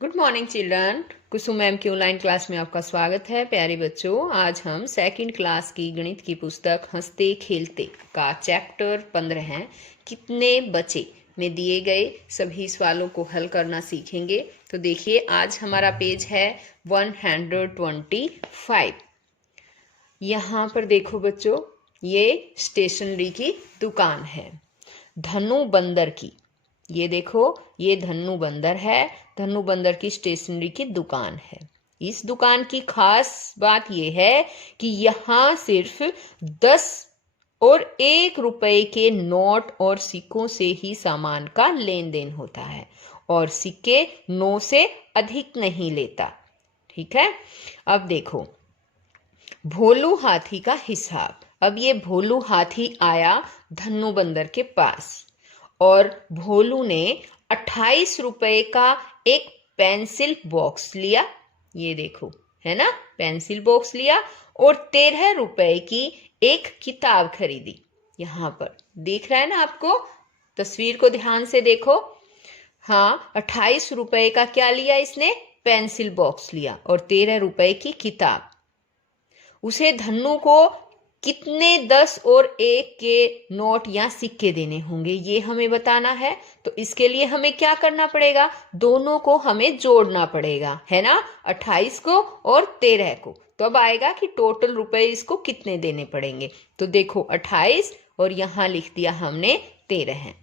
Good morning children. Kusum ma'am की online class में आपका स्वागत है। प्यारे बच्चों, आज हम सेकंड क्लास की गणित की पुस्तक हंसते खेलते का चैप्टर 15 है कितने बचे में दिए गए सभी सवालों को हल करना सीखेंगे। तो देखिए, आज हमारा पेज है 125। यहाँ पर देखो बच्चों, ये स्टेशनरी की दुकान है धनु बंदर की। ये देखो, ये धनु बंदर है। धनु बंदर की स्टेशनरी की दुकान है। इस दुकान की खास बात यह है कि यहाँ सिर्फ 10 और 1 रुपए के नोट और सिक्कों से ही सामान का लेन देन होता है और सिक्के 9 से अधिक नहीं लेता। ठीक है। अब देखो, भोलू हाथी का हिसाब। अब ये भोलू हाथी आया धनु बंदर के पास और भोलू ने 28 रुपए का एक पेंसिल बॉक्स लिया। ये देखो, है ना, पेंसिल बॉक्स लिया और 13 रुपए की एक किताब खरीदी। यहाँ पर देख रहा है ना आपको, तस्वीर को ध्यान से देखो। हाँ, 28 रुपए का क्या लिया इसने? पेंसिल बॉक्स लिया और 13 रुपए की किताब। उसे धन्नू को कितने 10 और 1 के नोट या सिक्के देने होंगे, ये हमें बताना है। तो इसके लिए हमें क्या करना पड़ेगा? दोनों को हमें जोड़ना पड़ेगा, है ना, 28 को और 13 को। तो अब आएगा कि टोटल रुपए इसको कितने देने पड़ेंगे। तो देखो, 28 और यहाँ लिख दिया हमने 13 है।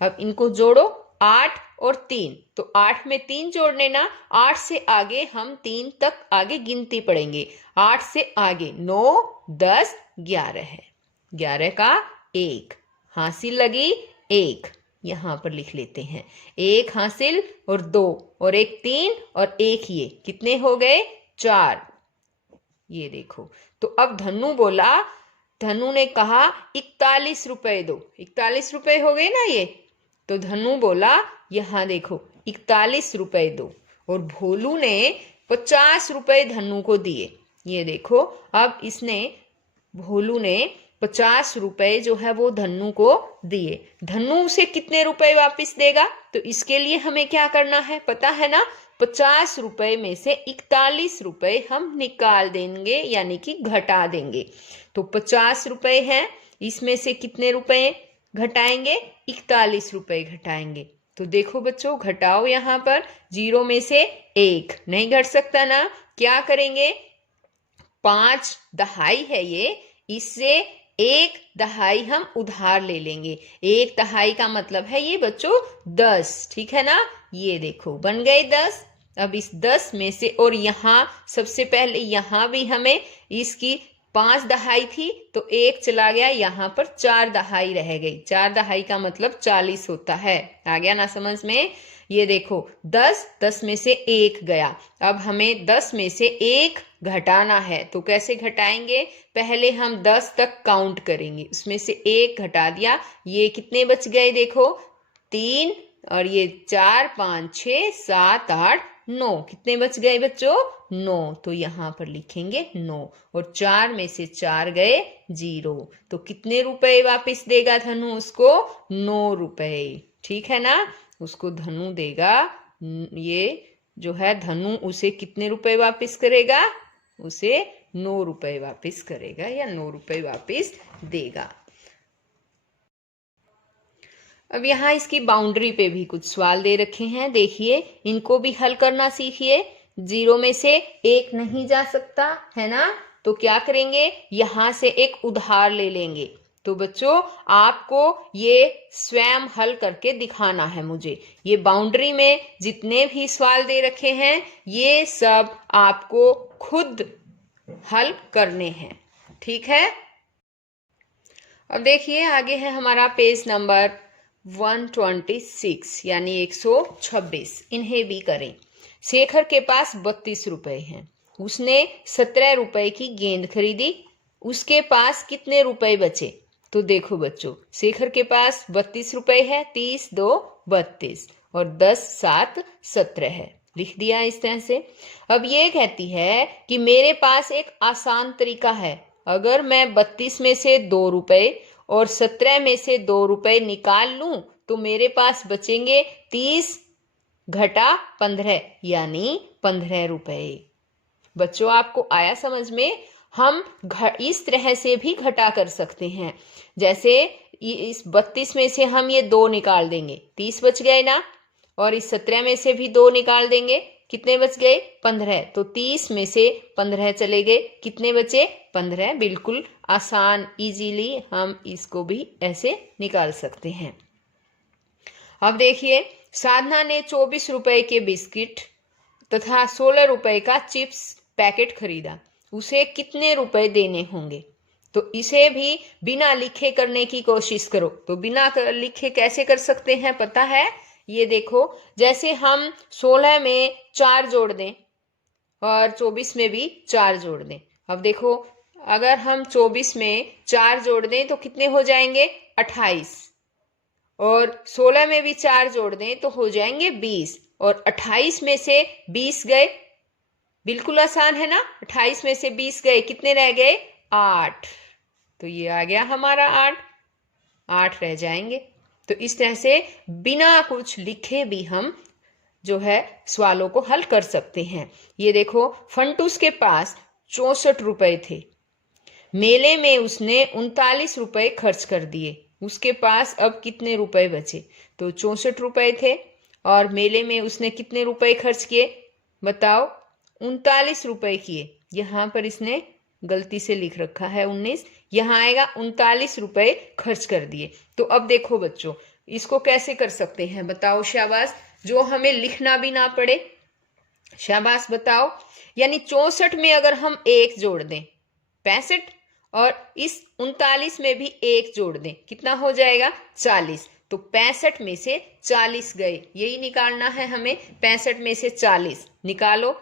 अब इनको जोड़ो, 8 और 3। तो 8 में 3 जोड़ने ना, 8 से आगे हम 3 तक आगे गिनती पड़ेंगे। 8 से आगे 9, 10, 11 है। 11 का 1 हासिल लगी 1, यहाँ पर लिख लेते हैं 1 हासिल और 2 और 1 3 और 1 ये कितने हो गए? 4। ये देखो, तो अब धनु बोला, धनु ने कहा 41 रुपए दो। 41 रुपए हो गए ना ये। तो धनु बोला, यहाँ देखो 41 रुपए दो और भोलू ने 50 रुपए धनु को दिए। ये देखो, अब इसने, भोलू ने 50 रुपए जो है वो धनु को दिए। धनु उसे कितने रुपए वापस देगा? तो इसके लिए हमें क्या करना है, पता है ना? 50 रुपए में से 41 रुपए हम निकाल देंगे, यानी कि घटा देंगे। तो 50 रुपए हैं, इसमें से कितने रुपए घटाएंगे? 41 रुपए घटाएंगे। तो देखो बच्चों, घटाओ, यहाँ पर 0 में से 1 नहीं घट सकता ना। क्या करेंगे? 5 दहाई है ये, इससे 1 दहाई हम उधार ले लेंगे। 1 दहाई का मतलब है ये बच्चों 10, ठीक है ना। ये देखो, बन गए 10। अब इस 10 में से, और यहाँ सबसे पहले यहाँ भी हमें इसकी 5 दहाई थी, तो 1 चला गया, यहाँ पर 4 दहाई रह गई। 4 दहाई का मतलब 40 होता है। आ गया ना समझ में? ये देखो, 10 में से 1 गया। अब हमें 10 में से 1 घटाना है। तो कैसे घटाएंगे? पहले हम 10 तक काउंट करेंगे, उसमें से 1 घटा दिया। ये कितने बच गए? देखो, 3 और ये 4, 5, 6, 7, 8, 9। कितने बच गए बच्चों? 9। तो यहाँ पर लिखेंगे 9 और 4 में से 4 गए 0। तो कितने रुपए वापस देगा धनु उसको? 9 रुपए। ठीक है ना, उसको धनु देगा। ये जो है धनु उसे कितने रुपए वापस करेगा? उसे 9 रुपए वापस करेगा या 9 रुपए वापस देगा। अब यहाँ इसकी बाउंड्री पे भी कुछ सवाल दे रखे हैं, देखिए, इनको भी हल करना सीखिए। 0 में से 1 नहीं जा सकता, है ना। तो क्या करेंगे? यहाँ से एक उधार ले लेंगे। तो बच्चों, आपको ये स्वयं हल करके दिखाना है मुझे। ये बाउंड्री में जितने भी सवाल दे रखे हैं, ये सब आपको खुद हल करने हैं, ठीक है। अब देखिए, आगे है हमारा पेज नंबर 126 यानी 126। इन्हें भी करें। शेखर के पास 32 रुपए हैं। उसने 17 रुपए की गेंद खरीदी। उसके पास कितने रुपए बचे? तो देखो बच्चों, शेखर के पास 32 रुपए है। 30 2 32 और 10 7 17 है। लिख दिया इस तरह से। अब ये कहती है कि मेरे पास एक आसान तरीका है। अगर मैं 32 में से 2 रुपए और 17 में से 2 रुपए निकाल लूं तो मेरे पास बचेंगे 30 घटा 15 यानी 15 रुपए। बच्चों आपको आया समझ में? हम इस तरह से भी घटा कर सकते हैं। जैसे इस 32 में से हम ये 2 निकाल देंगे, 30 बच गए ना, और इस 17 में से भी 2 निकाल देंगे, कितने बच गए? 15। तो 30 में से 15 चले गए, कितने बचे? 15। बिल्कुल आसान, इजीली हम इसको भी ऐसे निकाल सकते हैं। अब देखिए, साधना ने 24 रुपए के बिस्किट तथा 16 रुपए का चिप्स पैकेट खरीदा। उसे कितने रुपए देने होंगे? तो इसे भी बिना लिखे करने की कोशिश करो। तो बिना लिखे कैसे कर सकते हैं पता है? ये देखो, जैसे हम 16 में 4 जोड़ दें और 24 में भी 4 जोड़ दें। अब देखो, अगर हम 24 में 4 जोड़ दें तो कितने हो जाएंगे? 28। और 16 में भी 4 जोड़ दें तो हो जाएंगे 20। और 28 में से 20 गए, बिल्कुल आसान है ना। 28 में से 20 गए, कितने रह गए? 8। तो ये आ गया हमारा 8 रह जाएंगे। तो इस तरह से बिना कुछ लिखे भी हम जो है सवालों को हल कर सकते हैं। ये देखो, फंटूस के पास 64 रुपए थे। मेले में उसने 39 रुपए खर्च कर दिए। उसके पास अब कितने रुपए बचे? तो 64 रुपए थे और मेले में उसने कितने रुपए खर्च किए? बताओ। 39 रुपए किए। यहाँ पर इसने गलती से लिख रखा है 19, यहाँ आएगा 39 रुपए खर्च कर दिए। तो अब देखो बच्चों, इसको कैसे कर सकते हैं बताओ? शाबाश, जो हमें लिखना भी ना पड़े। शाबाश बताओ। यानी 64 में अगर हम 1 जोड़ दें 65, और इस 39 में भी 1 जोड़ दें, कितना हो जाएगा? 40। तो 65 में से 40 गए, यही निकालना है हमें। 65 में से 40 निकालो।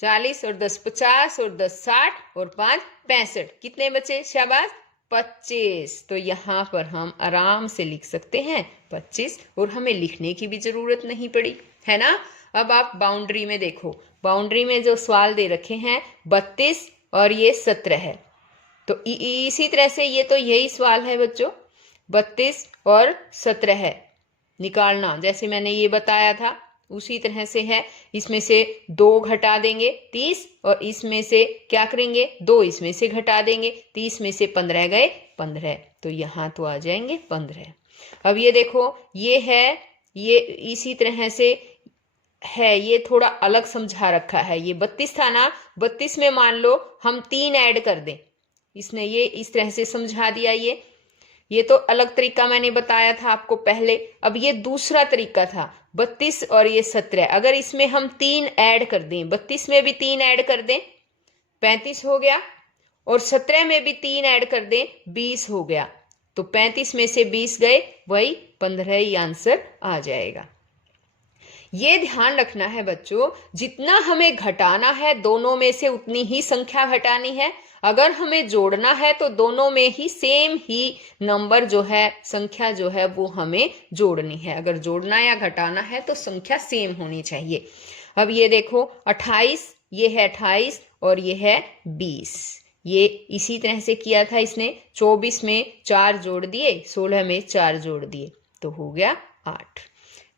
40 और 10 50 और 10 60 और 5 65, कितने बचे? शाबाश, 25। तो यहाँ पर हम आराम से लिख सकते हैं 25, और हमें लिखने की भी जरूरत नहीं पड़ी, है ना। अब आप बाउंड्री में देखो, बाउंड्री में जो सवाल दे रखे हैं 32 और ये 17 है। तो इसी तरह से ये तो यही सवाल है बच्चों, 32 और 17 है निकालना, जैसे मैंने ये बताया था उसी तरह से है। इसमें से 2 घटा देंगे 30, और इसमें से क्या करेंगे? 2 इसमें से घटा देंगे। 30 में से 15 गए 15, तो यहाँ तो आ जाएंगे 15। अब ये देखो, ये है, ये इसी तरह से है, ये थोड़ा अलग समझा रखा है। ये 32 था ना, 32 में मान लो हम 3 ऐड कर दें, इसने ये इस तरह से समझा दिया। ये तो अलग तरीका मैंने बताया था आपको पहले। अब ये दूसरा तरीका था, 32 और ये 17, अगर इसमें हम 3 ऐड कर दें, 32 में भी 3 ऐड कर दें 35 हो गया, और 17 में भी 3 ऐड कर दें 20 हो गया। तो 35 में से 20 गए, वही 15 ही आंसर आ जाएगा। ये ध्यान रखना है बच्चों, जितना हमें घटाना है दोनों में से उतनी ही संख्या घटानी है। अगर हमें जोड़ना है तो दोनों में ही सेम ही नंबर जो है, संख्या जो है वो हमें जोड़नी है। अगर जोड़ना या घटाना है तो संख्या सेम होनी चाहिए। अब ये देखो 28, ये है 28 और ये है 20। ये इसी तरह से किया था इसने। 24 में 4 जोड़ दिए, 16 में 4 जोड़ दिए, तो हो गया 8।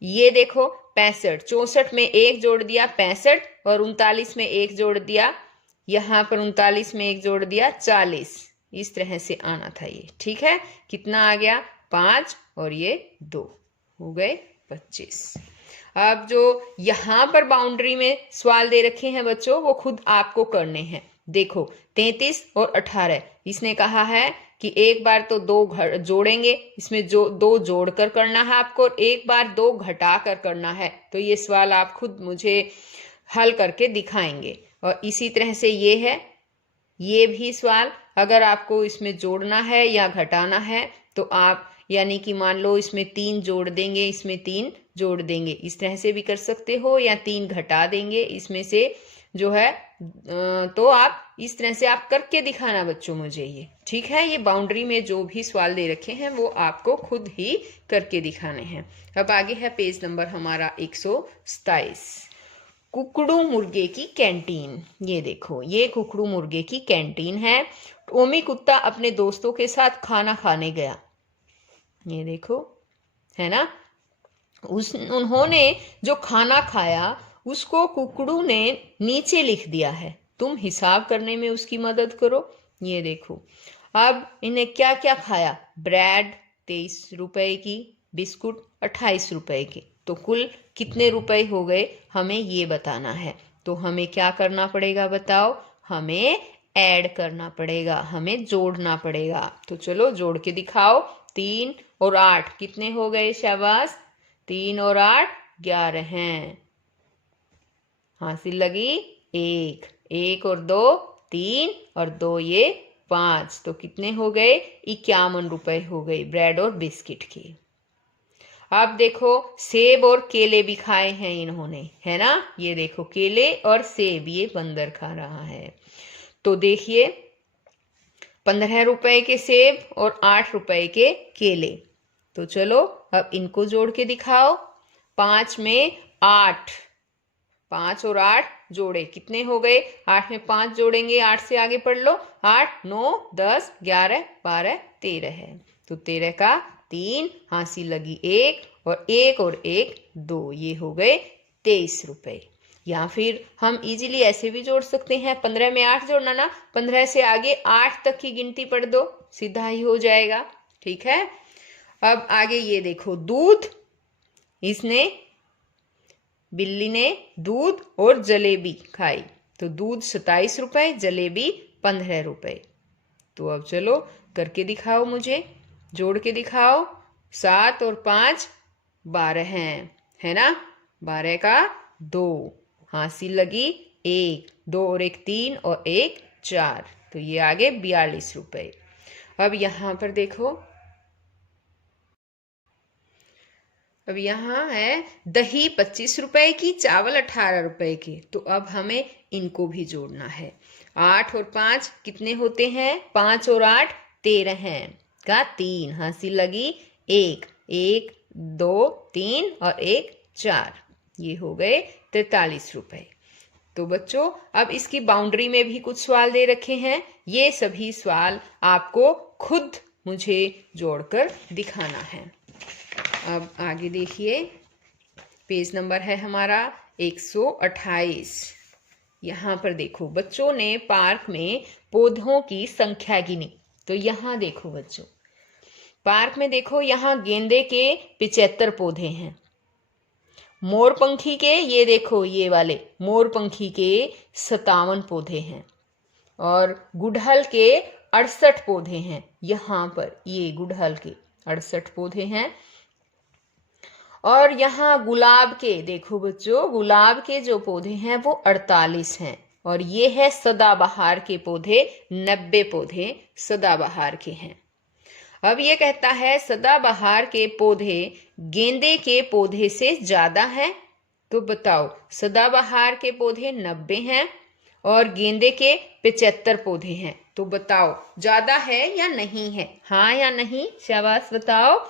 ये देखो 65, 64 में 1 जोड़ दिया 65, और 39 में 1 जोड़ दिया, यहाँ पर 39 में 1 जोड़ दिया 40। इस तरह से आना था ये, ठीक है। कितना आ गया? 5 और ये 2, हो गए 25। अब जो यहाँ पर बाउंड्री में सवाल दे रखे हैं बच्चों, वो खुद आपको करने हैं। देखो 33 और 18, इसने कहा है कि एक बार तो 2 जोड़ेंगे, इसमें जो 2 जोड़कर करना है आपको, एक बार 2 घटा कर करना है। तो ये सवाल आप खुद मुझे हल करके दिखाएंगे। और इसी तरह से ये है, ये भी सवाल अगर आपको इसमें जोड़ना है या घटाना है तो आप, यानी कि मान लो इसमें 3 जोड़ देंगे, इसमें 3 जोड़ देंगे, इस तरह से भी कर सकते हो, या 3 घटा देंगे इसमें से जो है, तो आप इस तरह से आप करके दिखाना बच्चों मुझे ये, ठीक है। ये बाउंड्री में जो भी सवाल दे रखे हैं वो आपको खुद ही करके दिखाने हैं। अब आगे है पेज नंबर हमारा 127, कुकड़ू मुर्गे की कैंटीन। ये देखो, ये कुकड़ू मुर्गे की कैंटीन है। टॉमी कुत्ता अपने दोस्तों के साथ खाना खाने गया, ये देखो, है ना। उन्होंने जो खाना खाया उसको कुकड़ू ने नीचे लिख दिया है, तुम हिसाब करने में उसकी मदद करो। ये देखो, अब इन्हें क्या क्या खाया, ब्रेड 23 रुपए की, बिस्कुट 28 रुपए के, तो कुल कितने रुपए हो गए हमें ये बताना है। तो हमें क्या करना पड़ेगा बताओ, हमें ऐड करना पड़ेगा, हमें जोड़ना पड़ेगा। तो चलो जोड़ के दिखाओ, 3 और 8 कितने हो गए, शाबाश, 3 और 8 11 हैं। हासिल लगी, 1, 1 और 2 3 और 2 ये 5, तो कितने हो गए, 51 रुपए हो गए ब्रेड और बिस्किट के। अब देखो सेब और केले भी खाए हैं इन्होंने, है ना, ये देखो केले और सेब ये बंदर खा रहा है। तो देखिए 15 रुपए के सेब और 8 रुपए के केले। तो चलो अब इनको जोड़ के दिखाओ, 5 में 8, 5 और 8 जोड़े कितने हो गए, 8 में 5 जोड़ेंगे, 8 से आगे पढ़ लो, 8 9 10 11 12 13 है। तो 13 का 3, हासिल लगी 1 और 1 और 1 2, ये हो गए 23 रुपए। या फिर हम इजीली ऐसे भी जोड़ सकते हैं, 15 में 8 जोड़ना ना, 15 से आगे 8 तक की गिनती पढ़ दो, सीधा ही हो जाएगा। ठीक है, अब आगे ये देखो दूध, इसने बिल्ली ने दूध और जलेबी खाई, तो दूध 27 रुपए, जलेबी 15 रुपए। तो अब चलो करके दिखाओ, मुझे जोड़ के दिखाओ, 7 और 5 12 हैं, है ना, 12 का 2, हासिल लगी 1, 2 और 1 3 और 1 4, तो ये आगे 42 रुपए। अब यहाँ पर देखो, अब यहाँ है दही 25 रुपए की, चावल 18 रुपए की, तो अब हमें इनको भी जोड़ना है। 8 और 5 कितने होते हैं, 5 और 8 13 हैं, का 3, हासिल लगी 1, 1 2 3 और 1 4, ये हो गए 43 रुपए। तो बच्चों अब इसकी बाउंड्री में भी कुछ सवाल दे रखे हैं, ये सभी सवाल आपको खुद मुझे जोड़कर दिखाना है। अब आगे देखिए, पेज नंबर है हमारा 128। यहाँ पर देखो बच्चों ने पार्क में पौधों की संख्या गिनी। तो यहाँ देखो बच्चों, पार्क में देखो, यहाँ गेंदे के 75 पौधे हैं, मोरपंखी के, ये देखो ये वाले मोरपंखी के 57 पौधे हैं, और गुड़हल के 68 पौधे हैं। यहाँ पर ये गुड़हल के 68 पौधे हैं, और यहाँ गुलाब के देखो बच्चों, गुलाब के जो पौधे हैं वो 48 हैं, और ये है सदाबहार के पौधे 90 पौधे सदाबहार के हैं। अब ये कहता है सदाबहार के पौधे गेंदे के पौधे से ज्यादा हैं, तो बताओ सदाबहार के पौधे 90 हैं और गेंदे के 75 पौधे हैं, तो बताओ ज्यादा है या नहीं है, हाँ या नहीं, शाबाश बताओ।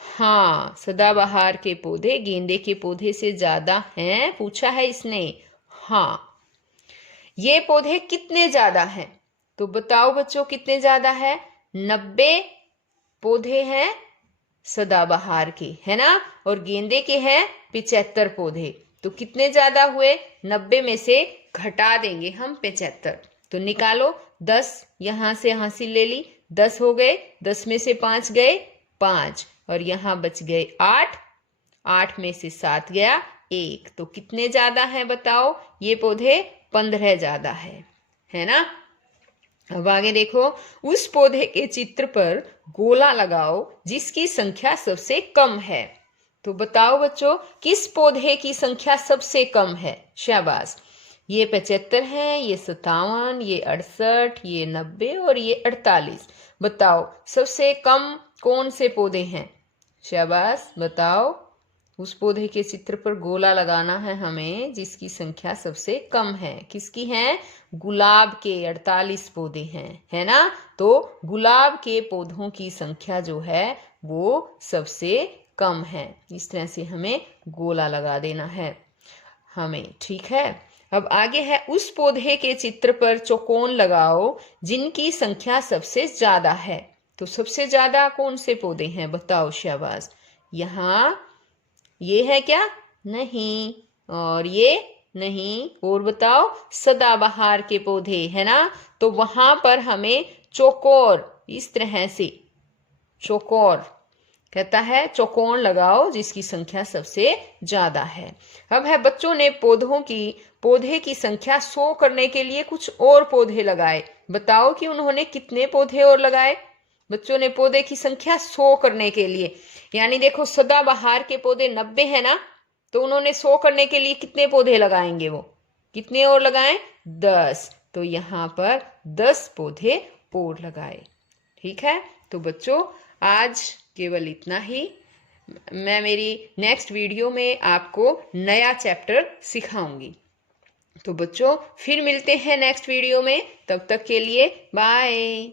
हाँ, सदाबहार के पौधे गेंदे के पौधे से ज्यादा हैं, पूछा है इसने। हाँ, ये पौधे कितने ज्यादा हैं, तो बताओ बच्चों कितने ज्यादा है, 90 पौधे हैं सदाबहार के, है ना, और गेंदे के हैं 75 पौधे, तो कितने ज्यादा हुए, 90 में से घटा देंगे हम 75, तो निकालो 10, यहां से हासिल ले ली, 10 हो गए, 10 में से 5 गए 5, और यहाँ बच गए 8, 8 में से 7 गया 1, तो कितने ज्यादा है बताओ, ये पौधे 15 ज्यादा है ना। अब आगे देखो, उस पौधे के चित्र पर गोला लगाओ जिसकी संख्या सबसे कम है, तो बताओ बच्चों किस पौधे की संख्या सबसे कम है, शाबाश। ये 75 है, ये 57, ये 68, ये 90 और ये 48, बताओ सबसे कम कौन से पौधे हैं, शाबाश बताओ। उस पौधे के चित्र पर गोला लगाना है हमें जिसकी संख्या सबसे कम है, किसकी है, गुलाब के 48 पौधे हैं, है ना, तो गुलाब के पौधों की संख्या जो है वो सबसे कम है, इस तरह से हमें गोला लगा देना है हमें, ठीक है। अब आगे है, उस पौधे के चित्र पर चौकोन लगाओ जिनकी संख्या सबसे ज्यादा है, तो सबसे ज्यादा कौन से पौधे हैं बताओ, शाबाश। यहाँ ये है क्या? नहीं। और ये नहीं। और बताओ, सदाबहार के पौधे है ना, तो वहां पर हमें चौकोर, इस तरह से चौकोर कहता है, चौकोन लगाओ जिसकी संख्या सबसे ज्यादा है। अब है बच्चों ने पौधे की संख्या 100 करने के लिए कुछ और पौधे लगाए। बताओ कि उन्होंने कितने पौधे और लगाए। बच्चों ने पौधे की संख्या 100 करने के लिए, यानी देखो सदाबहार के पौधे 90 है ना, तो उन्होंने 100 करने के लिए कितने पौधे लगाएंगे? वो कितने और लगाए? 10। तो यहाँ पर 10 पौधे और लगाए। ठीक है, तो बच्चों आज केवल इतना ही। मैं मेरी नेक्स्ट वीडियो में आपको नया चैप्टर सिखाऊंगी। तो बच्चों फिर मिलते हैं नेक्स्ट वीडियो में, तब तक के लिए बाय।